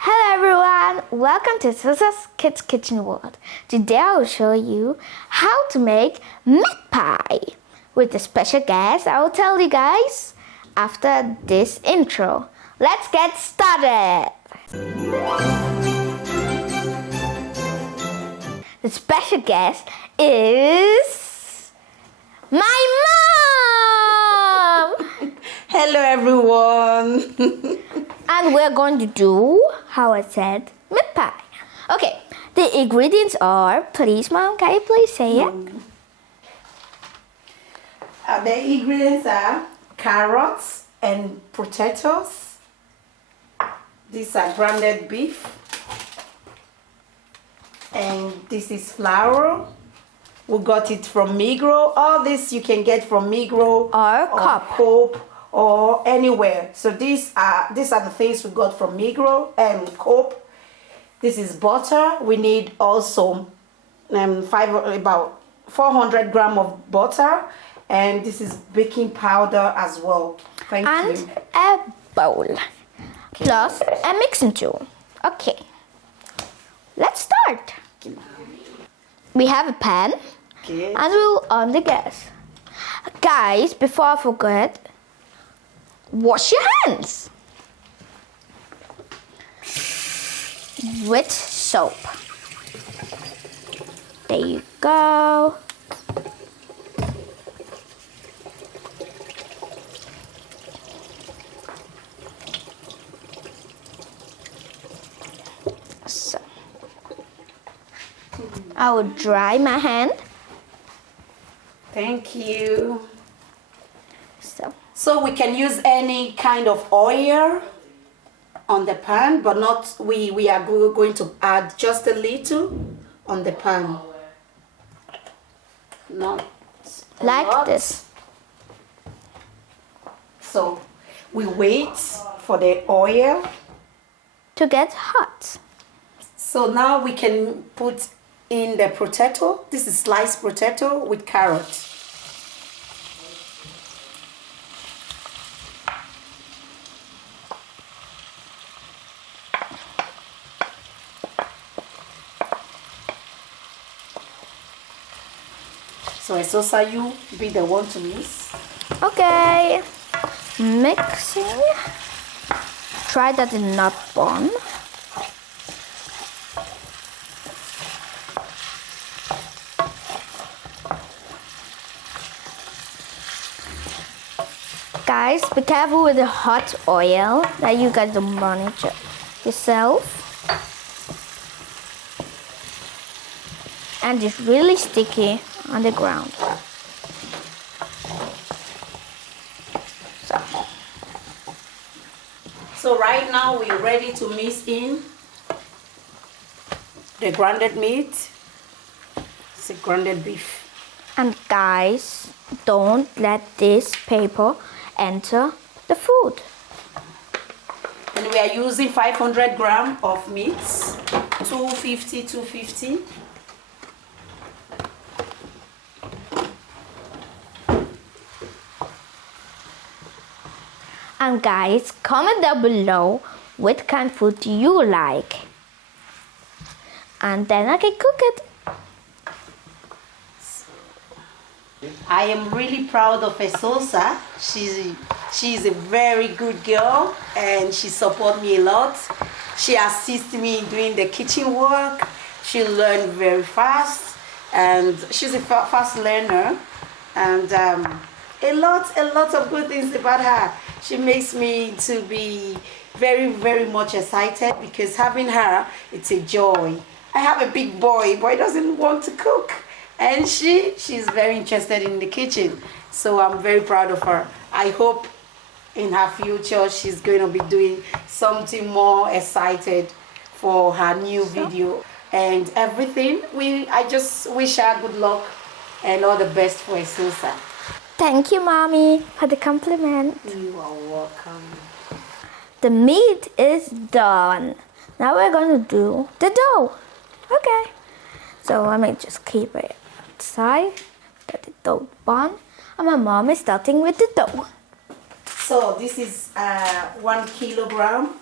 Hello everyone, welcome to Susa's Kids Kitchen World. Today I will show you how to make meat pie with a special guest I will tell you guys after this intro. Let's get started. The special guest is my mom! Hello everyone! And we're going to do, how I said, meat pie. Okay, the ingredients are, please mom, can you please say it? The ingredients are carrots and potatoes. These are grounded beef. And this is flour. We got it from Migros. All this you can get from Migros Or Coop or anywhere. So these are the things we got from Migros and Coop. This is butter. We need also about 400 grams of butter, and this is baking powder as well. Thank you. And a bowl, plus a mixing tool. Okay, let's start. We have a pan, Okay. and we'll on the gas. Guys, before I forget, wash your hands with soap. There you go. So I will dry my hand. Thank you. So So we can use any kind of oil on the pan, but not we are going to add just a little on the pan. Not a like lot. this. So we wait for the oil. To get hot. So now we can put in the potato. This is sliced potato with carrot. So Esosa, you be the one to mix. Okay, mixing. Try that it's not burn. Guys, be careful with the hot oil that you guys don't burn it yourself. And it's really sticky on the ground. So right now we're ready to mix in the grounded meat. It's a grounded beef. And guys, don't let this paper enter the food. And we are using 500 grams of meat, 250. And guys, comment down below what kind of food you like. And then I can cook it. I am really proud of Esosa. She's a very good girl and she supports me a lot. She assists me in doing the kitchen work. She learns very fast and she's a fast learner. And a lot of good things about her. She makes me to be very much excited because having her, it's a joy. I have a big boy, but he doesn't want to cook. And she's very interested in the kitchen. So I'm very proud of her. I hope in her future she's going to be doing something more excited for her new video and everything. I just wish her good luck and all the best for Esosa. Thank you, Mommy, for the compliment. You are welcome. The meat is done. Now we're going to do the dough. Okay. So let me just keep it aside, let it don't burn. And my mom is starting with the dough. So this is 1 kilogram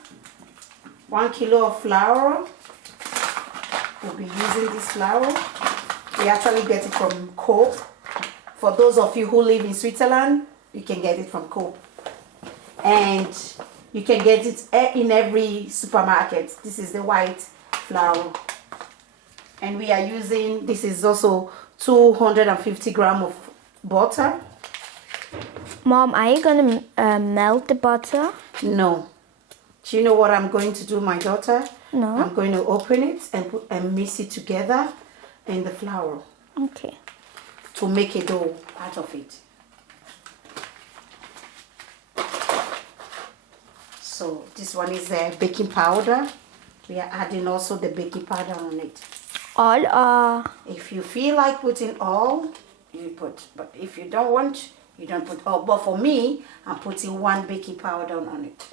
1 kilo of flour. We'll be using this flour. We actually get it from Coop. For those of you who live in Switzerland, you can get it from Coop. And you can get it in every supermarket. This is the white flour. And we are using, this is also 250 grams of butter. Mom, are you going to melt the butter? No. Do you know what I'm going to do, my daughter? No. I'm going to open it and mix it together in the flour. Okay. To make a dough out of it. So this one is baking powder. We are adding also the baking powder on it. All If you feel like putting all, you put. But if you don't want, you don't put all. But for me, I'm putting 1 baking powder on it.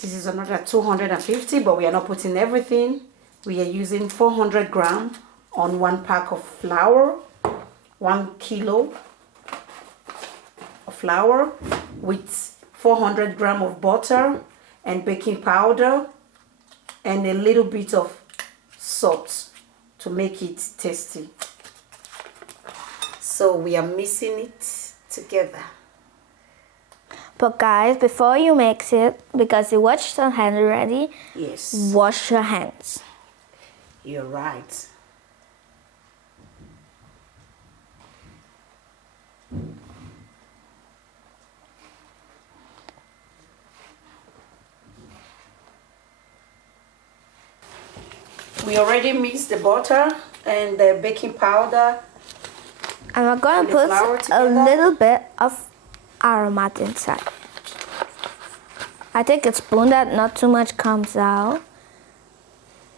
This is another 250, but we are not putting everything. We are using 400 grams on 1 pack of flour, 1 kilo of flour with 400 grams of butter and baking powder and a little bit of salt to make it tasty. So we are mixing it together. But guys, before you mix it, because you washed your hands already, Yes, wash your hands. you're right. We already mixed the butter and the baking powder. And we're going And to the put flour a together. little bit of aromat inside. I take a spoon that not too much comes out.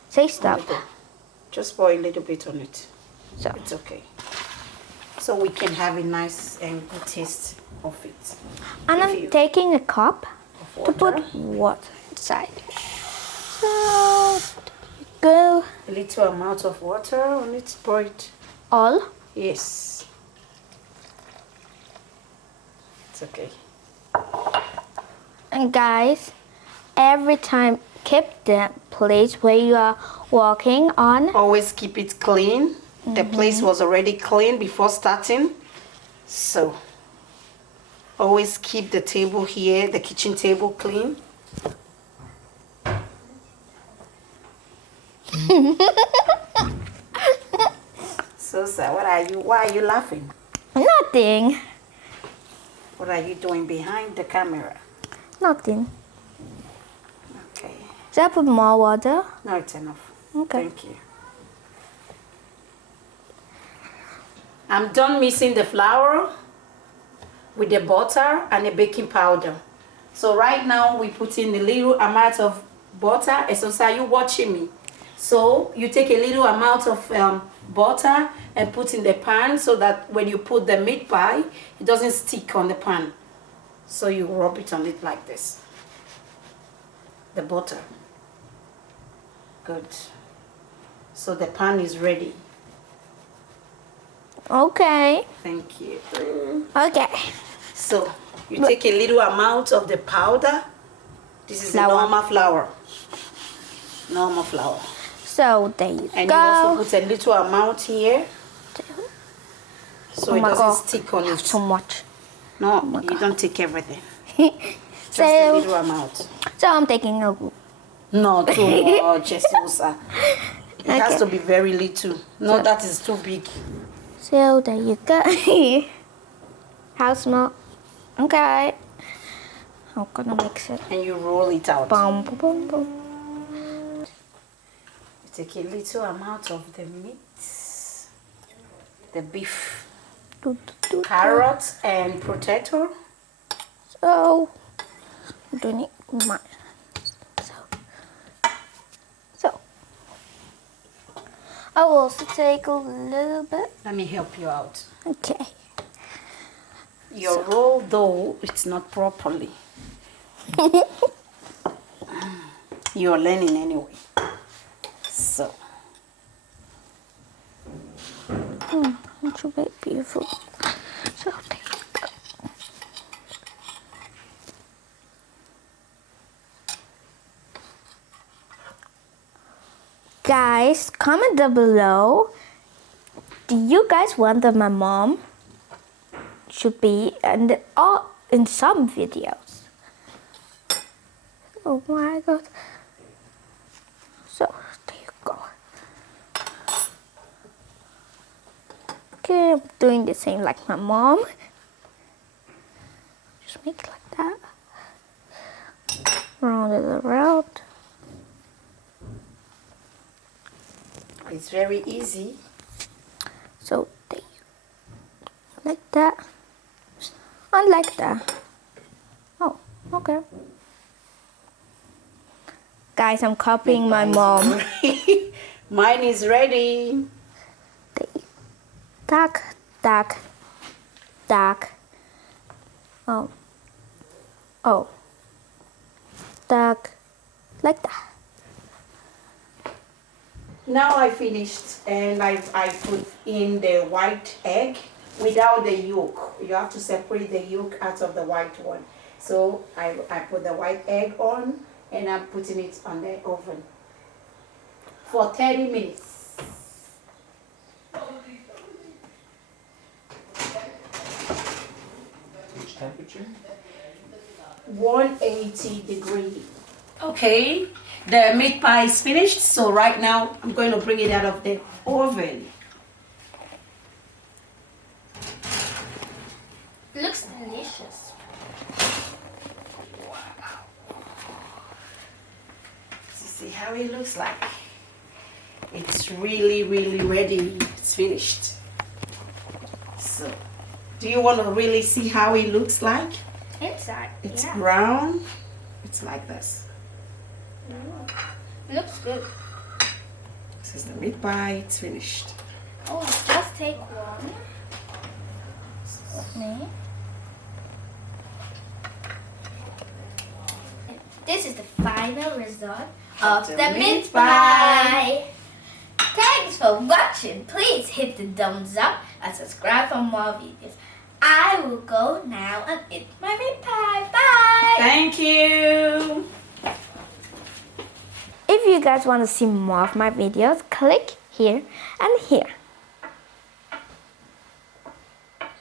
Say stop. Just pour a little bit on it. So, It's okay. So we can have a nice and good taste of it. and If I'm you- taking a cup Of to water. put water inside. So, go A little amount of water on it. Pour it. all. Yes. It's okay. And guys, every time keep the place where you are walking on. Always keep it clean. The place was already clean before starting. So always keep the table here, the kitchen table clean. So, why are you laughing? Nothing. What are you doing behind the camera? Nothing. Okay. Should I put more water? No, it's enough. Okay. Thank you. I'm done mixing the flour with the butter and the baking powder. So right now we put in a little amount of butter. And so are you watching me? So you take a little amount of butter and put in the pan so that when you put the meat pie, it doesn't stick on the pan. So you rub it on it like this. The butter. Good. So the pan is ready. Okay. Thank you. Okay. So you take a little amount of the powder. This is the Flour. normal flour. Normal flour. So there you And go. you also put a little amount here. So Oh it my doesn't God. stick on it. Too much. No, you don't take everything. Just a so, little amount. so I'm taking a No, too much, Jesusa. It has Okay. to be very little. No, that is too big. So there you go. How small? Okay. I'm gonna mix it. And you roll it out. Boom, boom, boom, boom. You take a little amount of the meat, the beef, Do, do, do, do. carrots, and potato. So, I'm doing it much. So, I will also take a little bit. Let me help you out. Okay. Your roll dough, it's not properly. You're learning anyway. So, It's a bit beautiful. So, there you go. Guys, comment down below. Do you guys want that my mom should be in some videos? Oh my god. So, there you go. Okay, I'm doing the same like my mom. Just make it like that. Round it around. It's very easy. So there, like that, and like that. Oh, okay. Guys, I'm copying my mom. Mine is ready. Tack, tack, tack. Oh, tack, like that. Now I finished, and I put in the white egg without the yolk. You have to separate the yolk out of the white one. So I put the white egg on, and I'm putting it on the oven for 30 minutes. Which temperature? 180 degree. Okay, the meat pie is finished, so right now I'm going to bring it out of the oven. Looks delicious. See how it looks like. It's really, really ready. It's finished. So, do you want to really see how it looks like? Inside, It's yeah. brown. It's like this. Looks good. This is the meat pie. It's finished. Oh, just take one. Me. This is the final result of the meat pie. Thanks for watching. Please hit the thumbs up and subscribe for more videos. I will go now and eat my meat pie. Bye. Thank you. If you guys want to see more of my videos, click here and here.